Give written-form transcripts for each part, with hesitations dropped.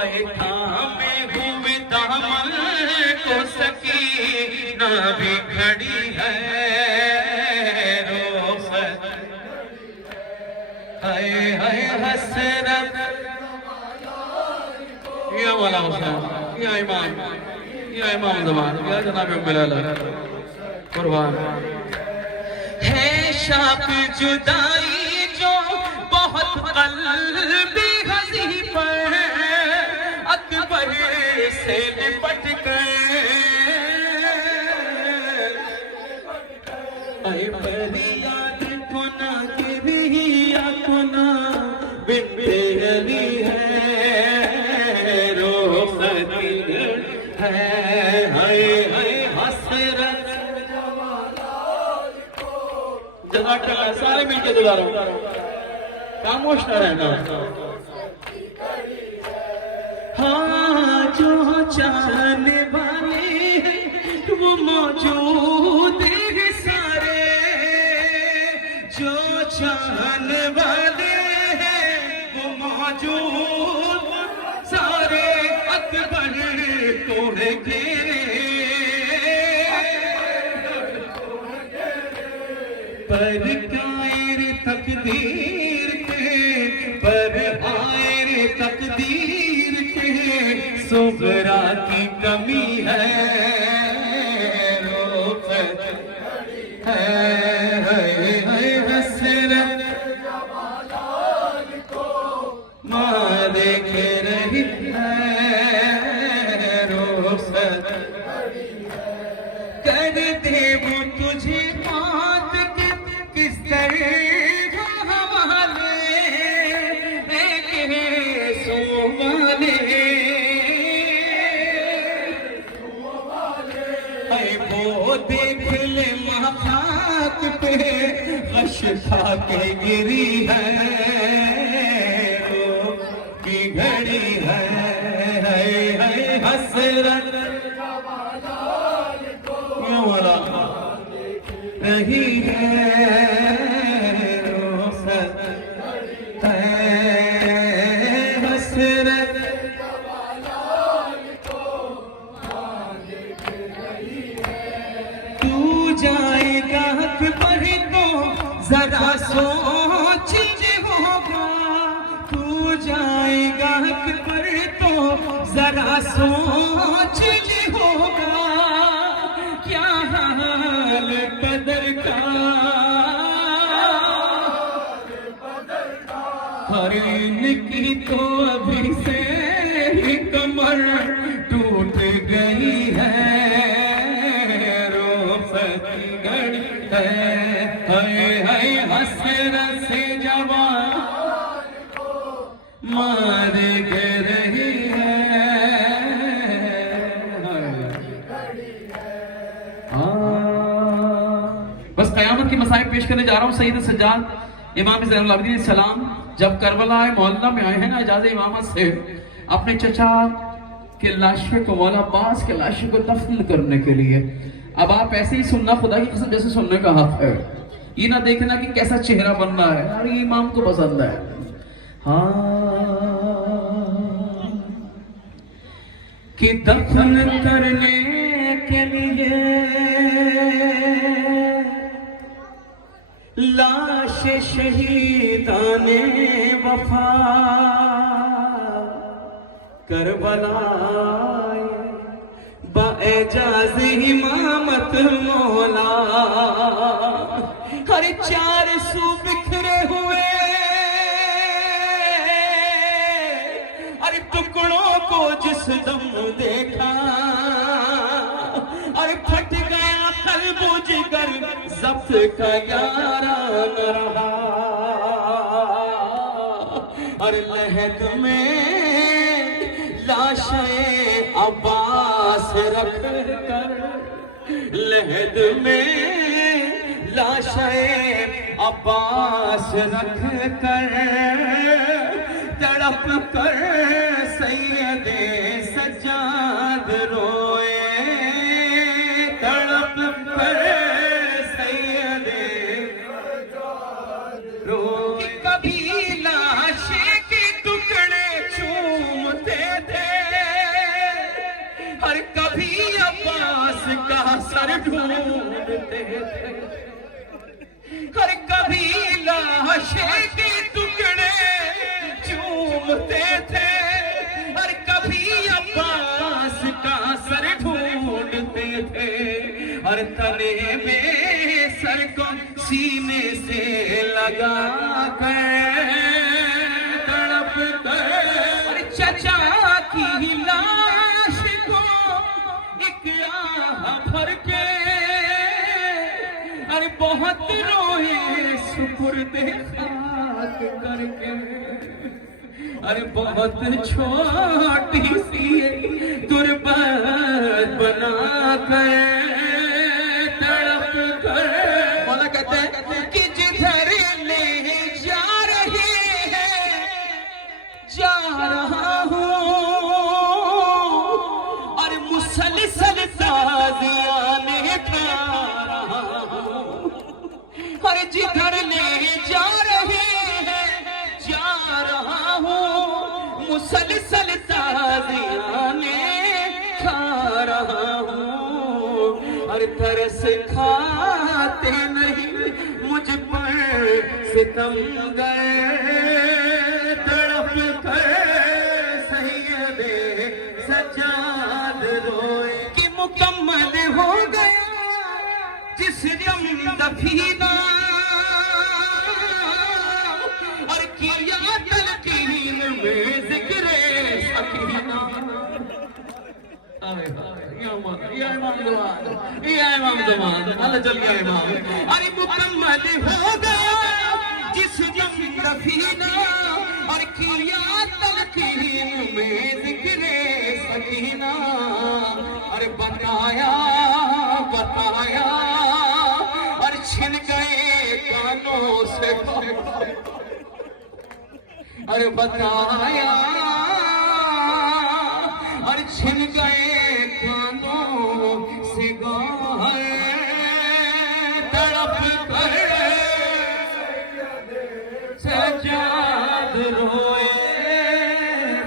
थामे हुए दामन को सकीना भी खड़ी है रोसत हाय हाय हसरत या वाला हुसैन या इमाम ज़मान या जनाब बिलाल कुर्बान है शाप जुदाई जो बहुत कल्बी हज़ी पर अकबर से लिपट गए ऐ फरियाद गुना गिरिया गुना बिनते अली है रोसत है हाय हाय हसरत जज़ाकल्लाह सारे मिलके दुलारो खामोश न रहना हाँ जो चाहने वाले वो मौजूद हैं सारे जो चाहने वाले हैं वो मौजूद सारे अकबर तोड़े घेरे पर कायर तकदीर के पर आयर तकदीर के सुगरा की कमी है रोसत है हसरत माँ देख रही है रोसत कर दे वो तुझे बात किस तरह हवाले सोवाले वो देख ले महाखाक पे गश खा के गिरी है वो की घड़ी है हसरत रही है रोसत है हसरत तू जाएगा अकबर तो जरा सोच होगा तू जाएगा अकबर तो जरा सोच होगा क्या हाल बदर का हर इनकी तो अभी से ही कमर टूट गई है रोसत घड़ी है हाय हसरत से जवान मार के रही है बस क़यामत की मसाइब पेश करने जा रहा हूँ। सईद सज्जाद इमाम ज़ैनुल आबिदीन सलाम जब करबला मोहल्ला में आए हैं ना इजाज़े इमामत से अपने चचा के लाशे को मौला अब्बास के लाशे को दफन करने के लिए अब आप ऐसे ही सुनना खुदा की कसम जैसे सुनने का हक है ये ना देखना कि कैसा चेहरा बन रहा है और ये इमाम को पसंद है हाँ कि दफन करने के लिए लाश शहीदाने वफा करबला बाएजाज़ इमामत मौला हर चार सू बिखरे हुए अरे टुकड़ों को जिस दम देखा अरे फट गया कल्बो जिगर ज़ब्त का यारा न रहा और लहद में लाशे अब्बास रख कर लहद में लाशे अब्बास रख कर तड़प कर सैयदे सज्जाद रोए तड़प कर सैयदे रोए कभी लाशे के टुकड़े चूमते थे ढूंढते थे। हर कभी लाशे के टुकड़े चूमते थे, हर कभी अब्बास का सर ढूंढते थे, हर तने में सर को सीने से लगा कर तड़प कर चचा की लाश को एक आह भर के अरे बहुत रोए सुपुर्दे खाक करके, अरे बहुत छोटी सी तुरबत बना कर तड़प कर। मौला कहते हैं कि जिधर ले जा रहे हैं जा रहा हूँ, और मुसलसल ताज़ियाने खा रहा हूँ। अरे जिधर ले जा रहे हैं जा रहा हूँ, मुसलसल ताज़ियाने खा रहा हूँ। और तरस खाते नहीं मुझ पर सितम गए, तड़प कर सैयदे सज्जाद रोए कि मुकम्मल हो गया जिस दम दफीना, और किया तलकीन में जिक्र सकीना। या इमाम ज़मान अल्लाह चल गया इमाम। अरे मुकम्मल हो गया जिस दम दफीना, और किया तलकीन में जिक्र सकीना। अरे बताया बताया और छिन गए कानों से, अरे बताया और छिन गए कानों से गाए, तड़प कर सज्जाद रोए,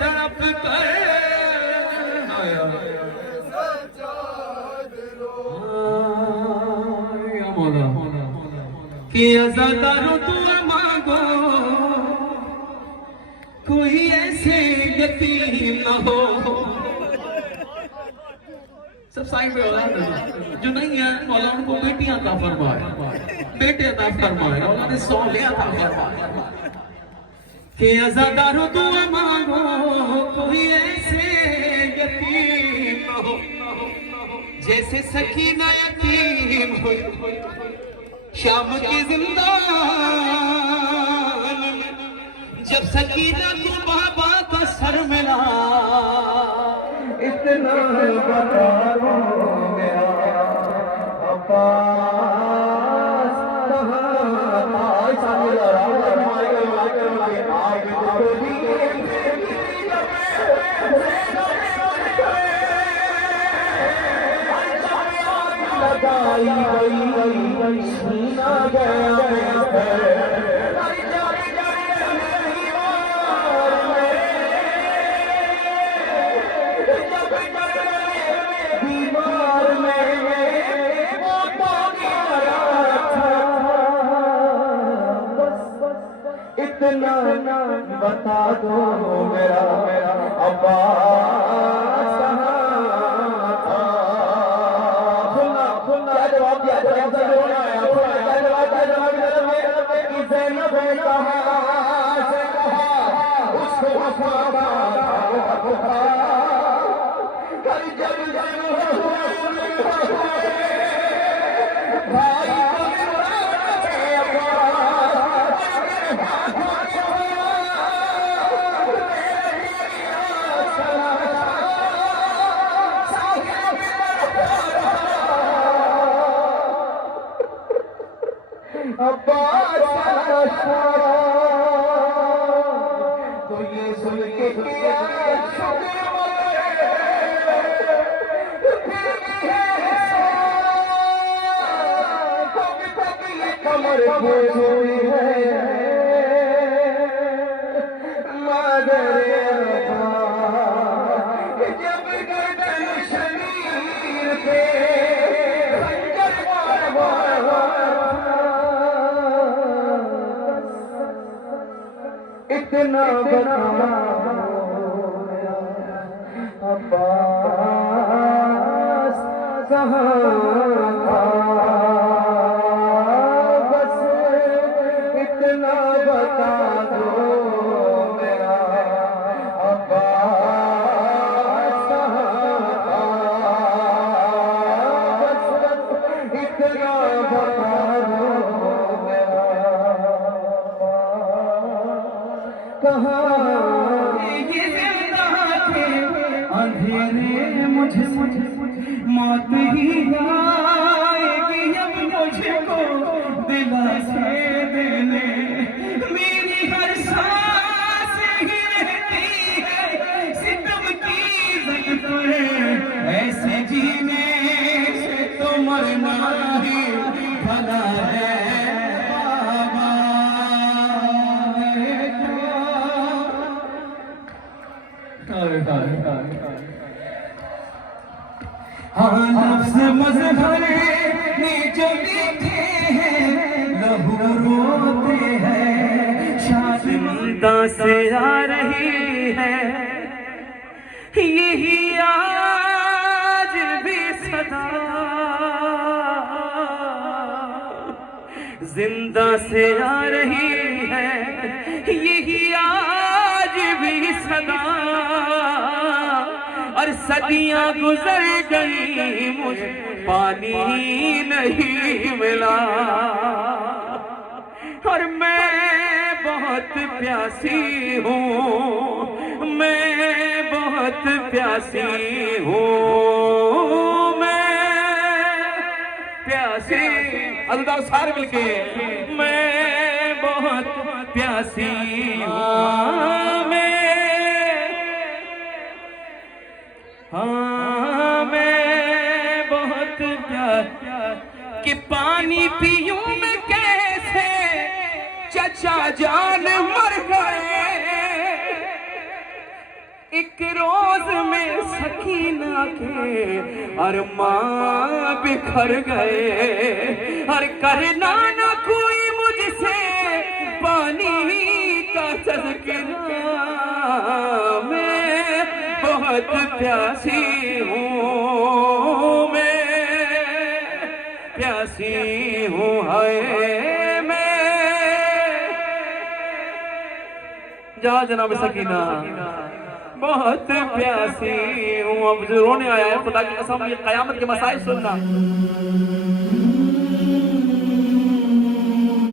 तड़प कर कि अज़ादारों दुआ मांगो कोई ऐसे यतीम न हो। सब साइड पे औलाद जो नहीं है मौला उनको बेटियां अता फरमाए, बेटे अता फरमाए, औलाद ने सौले अता फरमाए। कि अज़ादारों दुआ मांगो कोई ऐसे यतीम न हो, जैसे सकीना यतीम हो शाम के जिंदान में, जब सकीना को बाबा का सर मिला इतना बता हो गया अब्बास सीना बीमार में इतना बता दो मेरा अब्बास तो ये सुन के किया कमर हुई है जब गर्दन शरीर पे कितना बताऊं अब्बास कहाँ था, बस इतना बता दो मेरा अब्बास कहाँ था, बस इतना बता दो मेरा कहाँ। ये जिंदा थे अंधेरे मुझे मौत ही आएगी अब मुझको दिलासे देने, मेरी हर सांस ही रहती है सितम की जद पर, ऐसे जीने से तो मरना ही भला है बाबा। हाँ नफ्स मजहर ने जो लिखे हैं लहू रोते हैं, शादिदा से आ रही है यही आज भी सदा, जिंदा से आ रही है यही आज भी सदा, और सदियां गुजर गई मुझे पानी नहीं मिला, और मैं बहुत प्यासी हूँ, मैं बहुत प्यासी हूँ, मैं प्यासी, अल्लाह सारे मिलके, मैं बहुत प्यासी हूँ, हाँ मैं बहुत कि पानी पीऊं मैं कैसे, चचा जान मर गए, एक रोज में सकीना के अरमान बिखर गए, और करना ना कोई मुझसे पानी का तज़किरा, मैं बहुत प्यासी हूँ, मैं प्यासी हूँ, हाय मैं जा जनाब सकीना बहुत प्यासी हूँ। अब जो रोने आया है खुदा की कसम, ये कयामत के मसाइल सुनना।